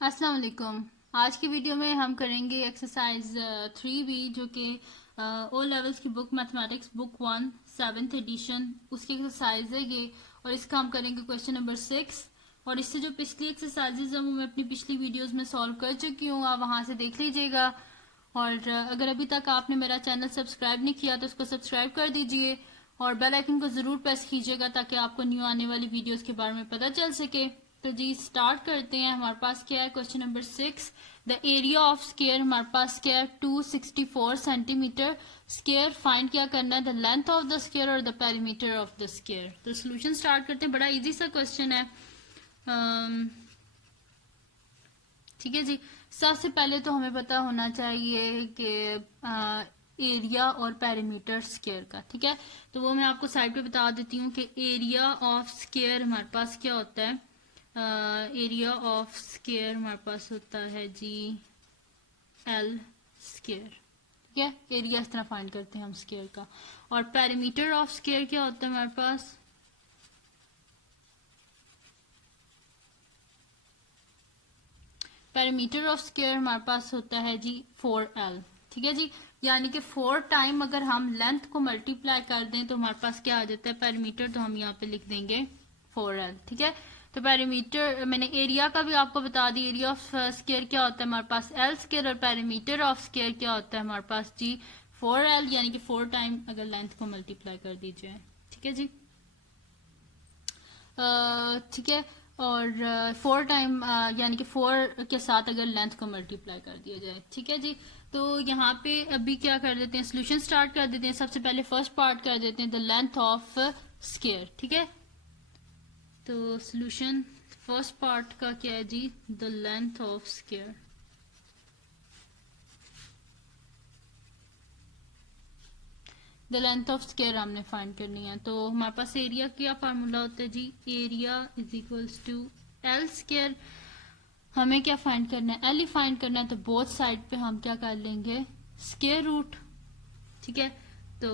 अस्सलाम वालेकुम। आज की वीडियो में हम करेंगे एक्सरसाइज 3B जो कि ओ लेवल्स की book mathematics book 1 7th edition उसकी एक्सरसाइज है ये। और इसका हम करेंगे क्वेश्चन नंबर 6। और इससे जो पिछली एक्सरसाइजेज हैं वो मैं अपनी पिछली वीडियोस में सॉल्व कर चुकी हूँ, आप वहां से देख लीजिएगा। और अगर अभी तक आपने मेरा चैनल सब्सक्राइब नहीं किया तो उसको सब्सक्राइब कर दीजिए और बेल आइकन को ज़रूर प्रेस कीजिएगा ताकि आपको न्यू आने वाली वीडियोस के बारे में पता चल सके। तो जी स्टार्ट करते हैं। हमारे पास क्या है question number 6। The area of square हमारे पास क्या है 264 सेंटीमीटर। स्केयर फाइंड क्या करना है, the length of the square और the perimeter of the square. तो सोल्यूशन स्टार्ट करते हैं। बड़ा इजी सा क्वेश्चन है। ठीक है जी। सबसे पहले तो हमें पता होना चाहिए कि एरिया और पेरीमीटर स्केयर का। ठीक है, तो वो मैं आपको साइड पे बता देती हूँ कि एरिया ऑफ स्केयर हमारे पास क्या होता है। एरिया ऑफ स्केयर हमारे पास होता है जी एल स्केयर। ठीक है, एरिया इस तरह फाइंड करते हैं हम स्केयर का। और पेरीमीटर ऑफ स्केयर क्या होता है हमारे पास, पेरीमीटर ऑफ स्क्वायर हमारे पास होता है जी 4L। ठीक है जी, यानी कि 4 टाइम अगर हम लेंथ को मल्टीप्लाई कर दें तो हमारे पास क्या आ जाता है पेरीमीटर, तो हम यहाँ पे लिख देंगे 4L। ठीक है, तो पेरीमीटर मैंने एरिया का भी आपको बता दी। एरिया ऑफ स्क्वायर क्या होता है हमारे पास L स्क्वायर, और पेरीमीटर ऑफ स्क्वायर क्या होता है हमारे पास जी 4L, यानी कि 4 टाइम अगर लेंथ को मल्टीप्लाई कर दीजिए। ठीक है जी, ठीक है। और 4 टाइम यानी कि 4 के साथ अगर लेंथ को मल्टीप्लाई कर दिया जाए। ठीक है जी, तो यहाँ पे अभी क्या कर देते हैं, सोल्यूशन स्टार्ट कर देते हैं। सबसे पहले फर्स्ट पार्ट कर देते हैं द लेंथ ऑफ स्केयर। ठीक है, तो सोल्यूशन फर्स्ट पार्ट का क्या है जी, the length of square. The length of square हमने फाइंड करनी है। तो हमारे पास एरिया क्या फार्मूला होता है जी, area is equals to L square. हमें क्या फाइंड करना है, एल ही फाइंड करना है। तो बोथ साइड पे हम क्या कर लेंगे, स्केयर रूट। ठीक है, तो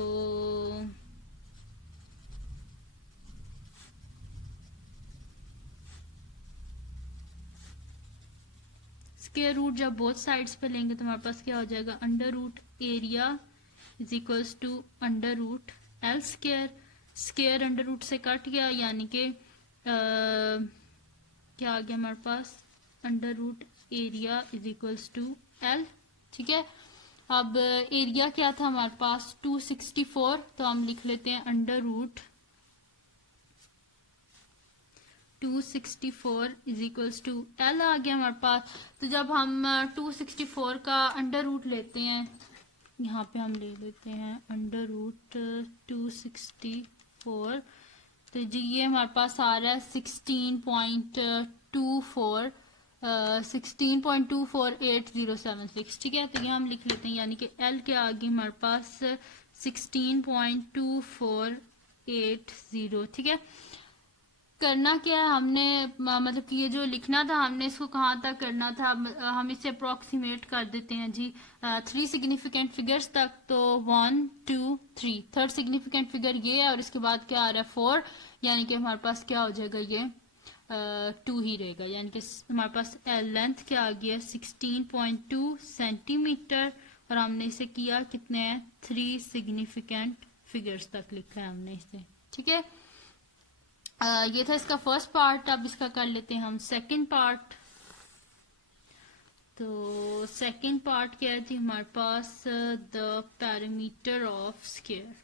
स्केयर रूट जब बोथ साइड्स पे लेंगे तो हमारे पास क्या हो जाएगा, under root area is equals to under root L square. Square under root से कट गया, यानी कि क्या आ गया हमारे पास, under root area is equals to L. ठीक है, अब एरिया क्या था हमारे पास 264, तो हम लिख लेते हैं under root 264 is equals to L आ गया हमारे पास। तो जब हम 264 का अंडर रूट लेते हैं, यहाँ पे हम ले लेते हैं अंडर रूट 264, तो जी ये हमारे पास आ रहा है 16.24 16.248076। ठीक है, तो ये हम लिख लेते हैं, यानी कि एल के आगे हमारे पास 16.2480। ठीक है, करना क्या है हमने, मतलब कि ये जो लिखना था हमने इसको कहाँ तक करना था, हम इसे अप्रोक्सीमेट कर देते हैं जी 3 सिग्निफिकेंट फिगर्स तक। तो 1 2 3, थर्ड सिग्निफिकेंट फिगर ये है और इसके बाद क्या आ रहा है 4, यानी कि हमारे पास क्या हो जाएगा, ये 2 ही रहेगा। यानी कि हमारे पास लेंथ क्या आ गया 16.2 सेंटीमीटर, और हमने इसे किया कितने हैं 3 सिग्निफिकेंट फिगर्स तक लिखा है हमने इसे। ठीक है, ये था इसका फर्स्ट पार्ट। अब इसका कर लेते हैं हम सेकंड पार्ट। तो सेकंड पार्ट क्या है थी हमारे पास, the parameter of square.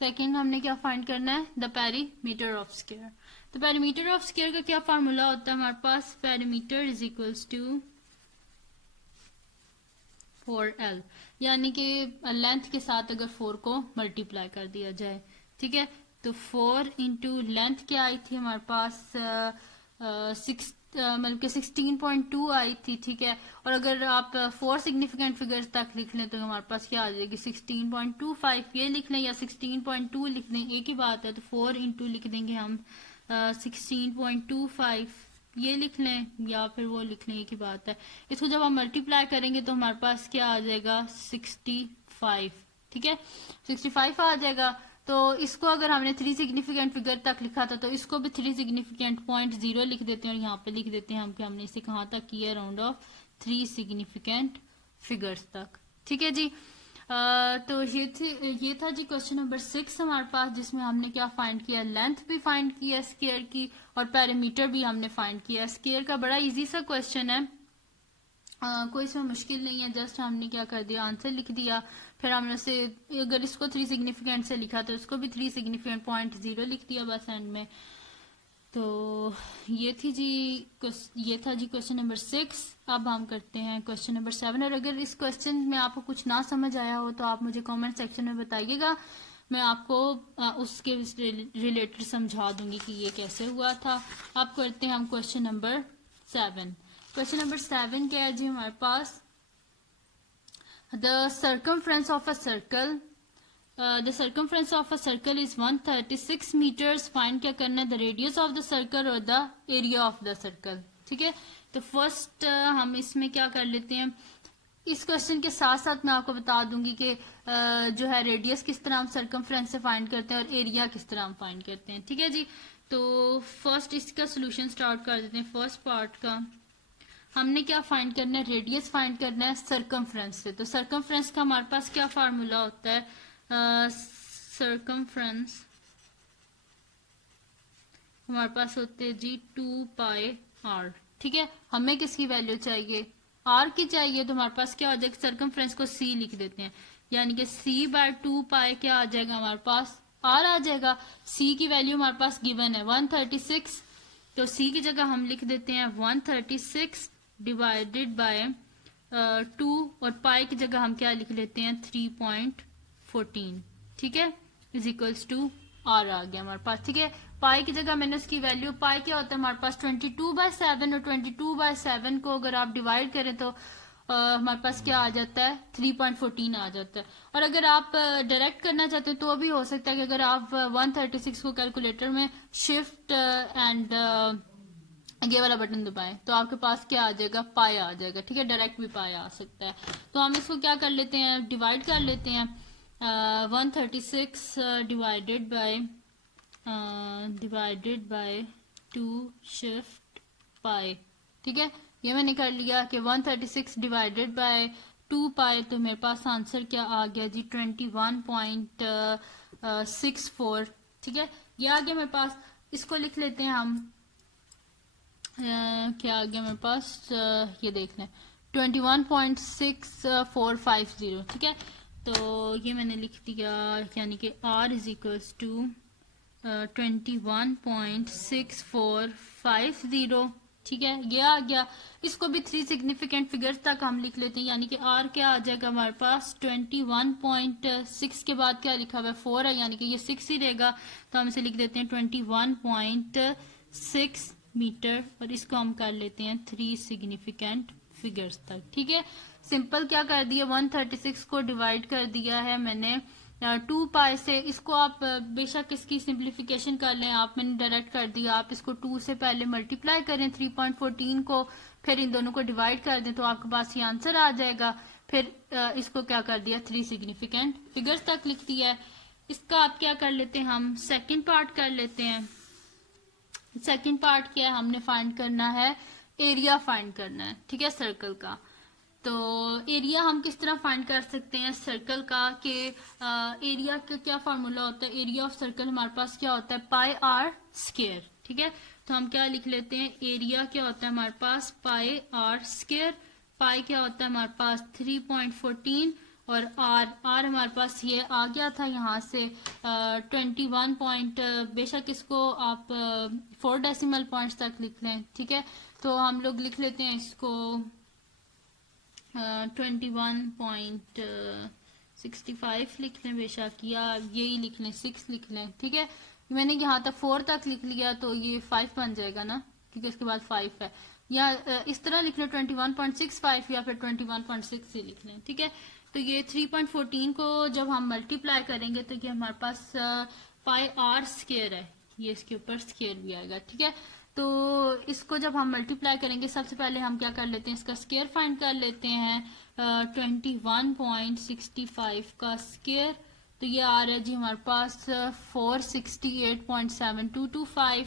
Second हमने क्या फाइंड करना है, द पेरीमीटर ऑफ स्केयर। तो पेरीमीटर ऑफ स्केयर का क्या फार्मूला होता है हमारे पास, perimeter is equals to 4L, यानी कि लेंथ के साथ अगर 4 को मल्टीप्लाई कर दिया जाए। ठीक है, तो 4 इंटू लेंथ क्या आई थी हमारे पास 6, मतलब कि 16.2 आई थी। ठीक है, और अगर आप 4 सिग्निफिकेंट फिगर्स तक लिख लें तो हमारे पास क्या आ जाएगी 16.25, ये लिख लें या 16.2 लिख लें, एक ही बात है। तो 4 इंटू लिख देंगे हम 16.25, ये लिख लें या फिर वो लिख लें, एक ही बात है। इसको जब हम मल्टीप्लाई करेंगे तो हमारे पास क्या आ जाएगा 65। ठीक है, 65 आ जाएगा। तो इसको अगर हमने 3 सिग्निफिकेंट फिगर तक लिखा था तो इसको भी 3 सिग्निफिकेंट पॉइंट 0 लिख देते हैं और यहाँ पे लिख देते हैं हम कि हमने इसे कहाँ तक किया, राउंड ऑफ 3 सिग्निफिकेंट फिगर्स तक। ठीक है जी। तो ये था जी क्वेश्चन नंबर 6 हमारे पास, जिसमें हमने क्या फाइंड किया, लेंथ भी फाइंड किया स्क्वायर की और पैरामीटर भी हमने फाइंड किया। स्क्वायर का बड़ा इजी सा क्वेश्चन है, कोई इसमें मुश्किल नहीं है, जस्ट हमने क्या कर दिया, आंसर लिख दिया। फिर हमने उसे, अगर इसको 3 सिग्निफिकेंट से लिखा तो इसको भी 3 सिग्निफिकेंट पॉइंट 0 लिख दिया बस एंड में। तो ये था जी क्वेश्चन नंबर 6। अब हम करते हैं क्वेश्चन नंबर 7। और अगर इस क्वेश्चन में आपको कुछ ना समझ आया हो तो आप मुझे कमेंट सेक्शन में बताइएगा, मैं आपको उसके रिलेटेड समझा दूंगी कि ये कैसे हुआ था। अब करते हैं हम क्वेश्चन नंबर 7। क्वेश्चन नंबर 7 क्या है जी हमारे पास, the circumference of a circle, the circumference of a circle is 136 metres. Find क्या करना है, the radius of the circle और the area of the circle. ठीक है, तो फर्स्ट हम इसमें क्या कर लेते हैं, इस क्वेश्चन के साथ साथ मैं आपको बता दूंगी कि जो है रेडियस किस तरह हम सर्कमफ्रेंस से फाइंड करते हैं और एरिया किस तरह हम फाइंड करते हैं। ठीक है जी, तो फर्स्ट इसका सोल्यूशन स्टार्ट कर देते हैं। फर्स्ट पार्ट का हमने क्या फाइंड करना है, रेडियस फाइंड करना है सर्कमफ्रेंस से। तो सर्कमफ्रेंस का हमारे पास क्या फार्मूला होता है, सर्कमफ्रेंस हमारे पास होते हैं जी 2 पाई आर। ठीक है, हमें किसकी वैल्यू चाहिए, आर की चाहिए, तो हमारे पास क्या हो जाएगा, सर्कमफ्रेंस को सी लिख देते हैं, यानी कि सी बाय 2 पाई क्या आ जाएगा हमारे पास, आर आ जाएगा। सी की वैल्यू हमारे पास गिवन है 136, तो सी की जगह हम लिख देते हैं 136 डिवाइडेड बाय 2 और पाई की जगह हम क्या लिख लेते हैं 3.14। ठीक है, इज इक्वल्स टू आर आ गया हमारे पास। ठीक है, पाई की जगह मैंने उसकी वैल्यू, पाई क्या होता है हमारे पास 22/7 और 22/7 को अगर आप डिवाइड करें तो हमारे पास क्या आ जाता है 3.14 आ जाता है। और अगर आप डायरेक्ट करना चाहते हो तो भी हो सकता है कि अगर आप 136 को कैलकुलेटर में शिफ्ट एंड ये वाला बटन दबाएं तो आपके पास क्या आ जाएगा, पाई आ जाएगा। ठीक है, डायरेक्ट भी पाई आ सकता है। तो हम इसको क्या कर लेते हैं, डिवाइड कर लेते हैं 136 डिवाइडेड बाय 2 शिफ्ट पाई। ठीक है, ये मैंने कर लिया कि 136 डिवाइडेड बाय 2 पाई, तो मेरे पास आंसर क्या आ गया जी 21.64। ठीक है, ये आ गया मेरे पास। इसको लिख लेते हैं हम, क्या आ गया मेरे पास, ये देख लें 21.6450। ठीक है, तो ये मैंने लिख दिया, यानी कि R इज इक्वल्स टू 21.6450। ठीक है, ये आ गया। इसको भी 3 सिग्निफिकेंट फिगर्स तक हम लिख लेते हैं, यानी कि R क्या आ जाएगा हमारे पास 21.6 के बाद क्या लिखा हुआ है 4 है, यानी कि ये 6 ही रहेगा, तो हम इसे लिख देते हैं 21.6 मीटर और इसको हम कर लेते हैं 3 सिग्निफिकेंट फिगर्स तक। ठीक है, सिंपल क्या कर दिया, 136 को डिवाइड कर दिया है मैंने 2 पाई से। इसको आप बेशक इसकी सिंप्लीफिकेशन कर लें, आप मैंने डायरेक्ट कर दिया, आप इसको 2 से पहले मल्टीप्लाई करें 3.14 को, फिर इन दोनों को डिवाइड कर दें तो आपके पास ये आंसर आ जाएगा। फिर इसको क्या कर दिया 3 सिग्निफिकेंट फिगर्स तक लिख दिया है। इसका आप क्या कर लेते हैं, हम सेकेंड पार्ट कर लेते हैं। सेकेंड पार्ट क्या है, हमने फाइंड करना है एरिया फाइंड करना है। ठीक है, सर्कल का। तो एरिया हम किस तरह फाइंड कर सकते हैं सर्कल का, कि एरिया का क्या फार्मूला होता है, एरिया ऑफ सर्कल हमारे पास क्या होता है पाई आर स्क्वायर। ठीक है, तो हम क्या लिख लेते हैं, एरिया क्या होता है हमारे पास पाई आर स्क्वायर। पाई क्या होता है हमारे पास 3.14 और आर हमारे पास ये आ गया था यहाँ से 21 पॉइंट, बेशक इसको आप 4 डेसिमल पॉइंट्स तक लिख लें। ठीक है, तो हम लोग लिख लेते हैं इसको 21.65 लिख लें बेशक, या यही लिख लें 6 लिख लें। ठीक है, मैंने यहाँ तक 4 तक लिख लिया तो ये 5 बन जाएगा ना, क्योंकि इसके बाद 5 है, या इस तरह लिख लें 21.65 या फिर 21.6 ही लिख लें। ठीक है, तो ये 3.14 को जब हम मल्टीप्लाई करेंगे तो ये हमारे पास पाई आर स्क्वायर है, ये इसके ऊपर स्क्वायर भी आएगा। ठीक है, तो इसको जब हम मल्टीप्लाई करेंगे सबसे पहले हम क्या कर लेते हैं, इसका स्क्वायर फाइंड कर लेते हैं 21.65 का स्क्वायर तो ये आ रहा है जी हमारे पास 468.7225।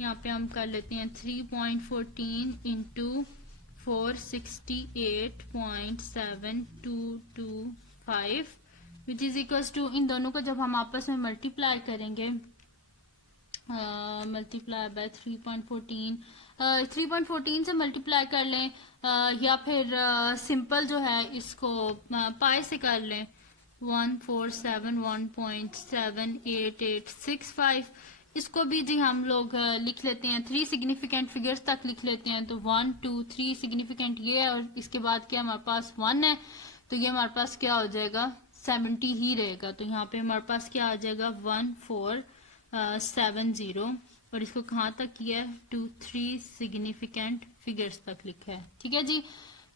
यहाँ पे हम कर लेते हैं 3.14 into 468.7225 which is equals to, इन दोनों को जब हम आपस में मल्टीप्लाई करेंगे, मल्टीप्लाई बाय 3.14, 3.14 से मल्टीप्लाई कर लें, या फिर सिंपल जो है इसको पाई से कर लें, 1471.78865। इसको भी जी हम लोग लिख लेते हैं, 3 सिग्निफिकेंट फिगर्स तक लिख लेते हैं। तो 1 2 3 सिग्निफिकेंट ये है, और इसके बाद क्या हमारे पास 1 है, तो ये हमारे पास क्या हो जाएगा 70 ही रहेगा। तो यहाँ पे हमारे पास क्या आ जाएगा 1470, और इसको कहाँ तक किया है 2 3 सिग्निफिकेंट फिगर्स तक लिखा है। ठीक है जी,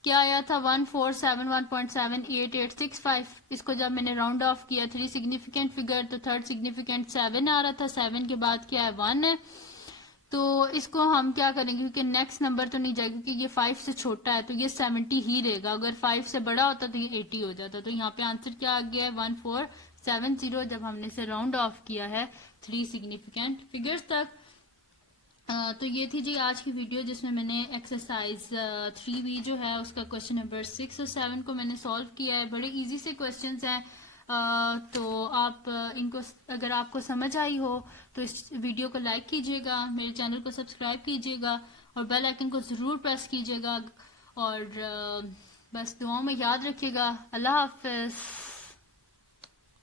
क्या आया था 1471.78865। इसको जब मैंने राउंड ऑफ किया 3 सिग्निफिकेंट फिगर, तो थर्ड सिग्निफिकेंट 7 आ रहा था, 7 के बाद क्या है 1 है। तो इसको हम क्या करेंगे, क्योंकि नेक्स्ट नंबर तो नहीं जाएगा, क्योंकि ये 5 से छोटा है, तो ये 70 ही रहेगा। अगर 5 से बड़ा होता तो ये 80 हो जाता। तो यहाँ पे आंसर क्या आ गया है 1470, जब हमने इसे राउंड ऑफ किया है 3 सिग्निफिकेंट फिगर्स तक। तो ये थी जी आज की वीडियो, जिसमें मैंने एक्सरसाइज 3B जो है उसका क्वेश्चन नंबर 6 और 7 को मैंने सॉल्व किया है। बड़े इजी से क्वेश्चंस हैं। तो आप इनको, अगर आपको समझ आई हो तो इस वीडियो को लाइक कीजिएगा, मेरे चैनल को सब्सक्राइब कीजिएगा, और बेल आइकन को ज़रूर प्रेस कीजिएगा। और बस दुआओं में याद रखिएगा। अल्लाह हाफिज़।